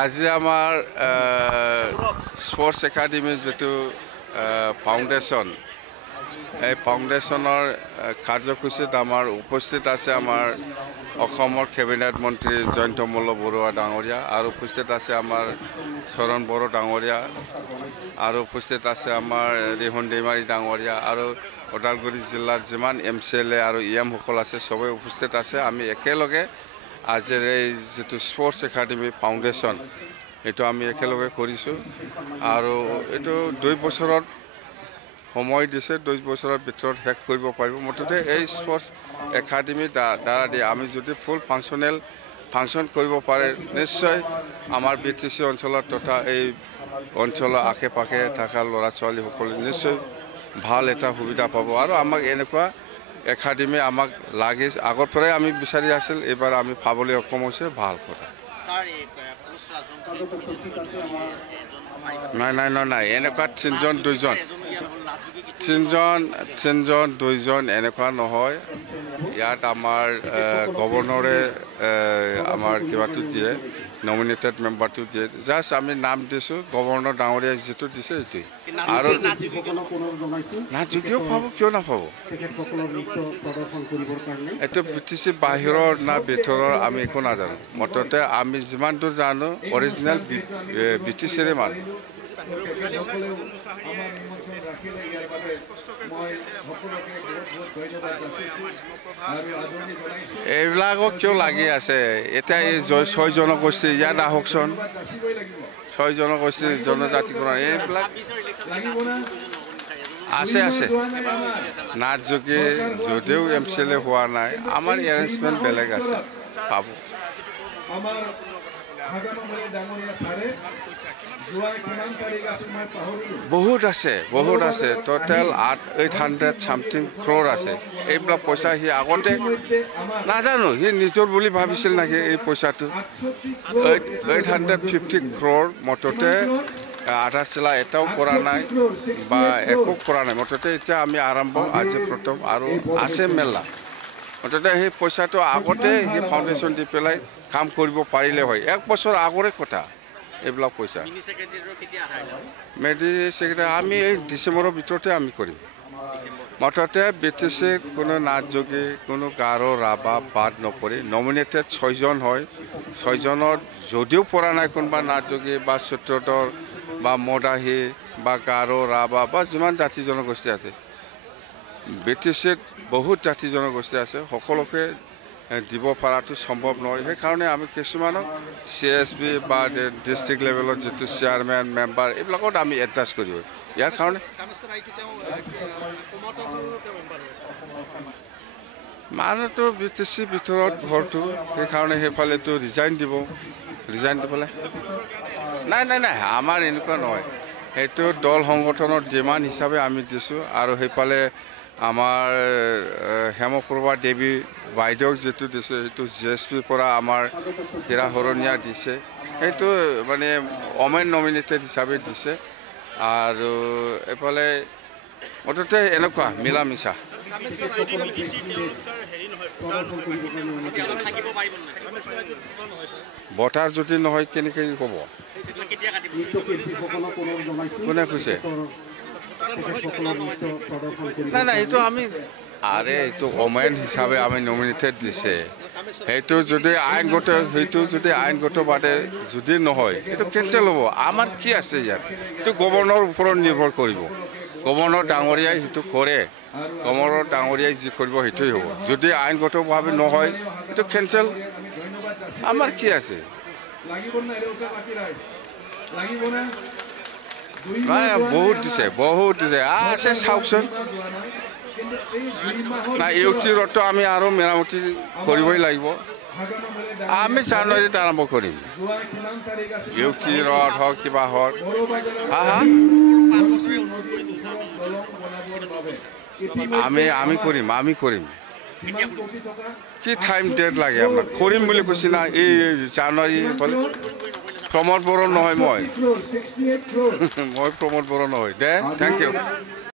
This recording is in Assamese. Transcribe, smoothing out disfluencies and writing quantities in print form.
আজি আমাৰ স্পৰ্টছ একাডেমীৰ যিটো ফাউণ্ডেশ্যন এই ফাউণ্ডেশ্যনৰ কাৰ্যসূচীত আমাৰ উপস্থিত আছে আমাৰ অসমৰ কেবিনেট মন্ত্ৰী জয়ন্ত মল্ল বৰুৱা ডাঙৰীয়া আৰু উপস্থিত আছে আমাৰ চৰণ বড়ো ডাঙৰীয়া আৰু উপস্থিত আছে আমাৰ ৰিহন দৈমাৰী ডাঙৰীয়া আৰু ওদালগুৰি জিলাৰ যিমান MCLA আৰু EM সকল আছে সবে উপস্থিত আছে। আমি একেলগে আজিৰ এই যিটো স্পৰ্টছ একাডেমী ফাউণ্ডেশ্যন এইটো আমি একেলগে কৰিছোঁ আৰু এইটো 2 বছৰত সময় দিছে। 2 বছৰৰ ভিতৰত শেষ কৰিব পাৰিব। মুঠতে এই স্পৰ্টছ একাডেমী দ্বাৰা দি আমি যদি ফুল ফাংচন কৰিব পাৰে নিশ্চয় আমাৰ BTC অঞ্চলত তথা এই অঞ্চলৰ আশে পাশে থকা ল'ৰা ছোৱালীসকলে নিশ্চয় ভাল এটা সুবিধা পাব আৰু আমাক এনেকুৱা একাডেমী আমাক লাগি আগৰ পৰাই আমি বিচাৰি আছিল। এবাৰ আমি পাবলৈ সক্ষম হৈছে। ভাল কথা। নাই এনেকুৱা তিনিজন দুইজন এনেকুৱা নহয়। ইয়াত আমাৰ গভৰ্ণৰে আমাৰ কিবাটো দিয়ে, নমিনেটেড মেম্বাৰটো দিয়ে। জাষ্ট আমি নাম দিছোঁ, গভৰ্ণৰ ডাঙৰীয়াই যিটো দিছে সেইটোৱে। আৰু নাযোগ্যও পাব, কিয় নাপাব? এইটো BTC বাহিৰৰ না ভিতৰৰ আমি একো নাজানো। মুঠতে আমি যিমান দূৰ জানো অৰিজিনেল BTCৰে মানুহ। এইবিলাকক কিয় লাগি আছে? এতিয়া এই 6 জনগোষ্ঠী ইয়াত আহকচোন। 6 জনগোষ্ঠী জনজাতিকৰণ এইবিলাক আছে নাট যোগে যদিও MCLA হোৱা নাই। আমাৰ এৰেঞ্জমেণ্ট বেলেগ আছে, পাব। বহুত আছে টোটেল 800 সামথিং ক্ৰ'ৰ আছে। এইবিলাক পইচা সি আগতে নাজানো, সি নিজৰ বুলি ভাবিছিল নেকি? এই পইচাটো 850 ক্ৰ'ৰ মুঠতে আধা চিলা এটাও কৰা নাই বা একো কৰা নাই। মুঠতে এতিয়া আমি আৰম্ভ আজি প্ৰথম আৰু আছে মেলা। মুঠতে সেই পইচাটো আগতে সেই ফাউণ্ডেশ্যন দি পেলাই কাম কৰিব পাৰিলে হয়। 1 বছৰ আগৰে কথা এইবিলাক পইচা। মেডি চেক্ৰেটাৰী আমি এই ডিচেম্বৰৰ ভিতৰতে আমি কৰিম। মুঠতে BTC কোনো নাট যোগী কোনো গাৰো ৰাভা বাদ নপৰি নমিনেটেড 6 জন হয়। 6 জনৰ যদিও পৰা নাই কোনোবা নাট যোগী বা সূত্ৰধৰ বা মদাহী বা গাৰো ৰাভা বা যিমান জাতি জনগোষ্ঠী আছে, BTCত বহুত জাতি জনগোষ্ঠী আছে, সকলোকে দিব পৰাটো সম্ভৱ নহয়। সেইকাৰণে আমি কিছুমানক CSB বা ডিষ্ট্ৰিক্ট লেভেলত যিটো চেয়াৰমেন মেম্বাৰ এইবিলাকত আমি এডজাষ্ট কৰিব। ইয়াৰ কাৰণে মানুহটো BTC ভিতৰত ঘৰটো, সেইকাৰণে সেইফালেতো ৰিজাইন দি পেলাই নাই আমাৰ এনেকুৱা নহয়। সেইটো দল সংগঠনৰ ডিমাণ্ড হিচাপে আমি দিছোঁ। আৰু সেইফালে আমাৰ হেমপ্ৰভা দেৱী বাইদেউক যিটো দিছে সেইটো GSPৰ পৰা আমাৰ হীৰা শৰণীয়া দিছে। সেইটো মানে ওমেন নমিনেটেড হিচাপে দিছে। আৰু এইফালে মুঠতে এনেকুৱা মিলা মিছা। ভোটাৰ যদি নহয় কেনেকৈ ক'ব? কোনে কৈছে? নাই এইটো আমি এইটো ওমেন হিচাপে আমি নমিনেটেড দিছে। সেইটো যদি আইনগত বাদে যদি নহয় এইটো কেঞ্চেল হ'ব। আমাৰ কি আছে ইয়াত? এইটো গভৰ্ণৰৰ ওপৰত নিৰ্ভৰ কৰিব। গভৰ্ণৰ ডাঙৰীয়াই সেইটো কৰে। গভৰ্ণৰ ডাঙৰীয়াই যি কৰিব সেইটোৱেই হ'ব। যদি আইনগতভাৱে নহয় এইটো কেঞ্চেল। আমাৰ কি আছে? বহুত দিছে আছে চাওকচোন। নাই ইউটিউবতো আমি আৰু মেৰামতি কৰিবই লাগিব। আমি জানুৱাৰীত আৰম্ভ কৰিম। ইউটিউবত হওক কিবা হওক আমি কৰিম। কি টাইম ডেট লাগে আপোনাক? কৰিম বুলি কৈছে না এই জানুৱাৰী। প্ৰমোদ বড়ো নহয়, মই প্ৰমোদ বড়ো নহয়। দে থেংক ইউ।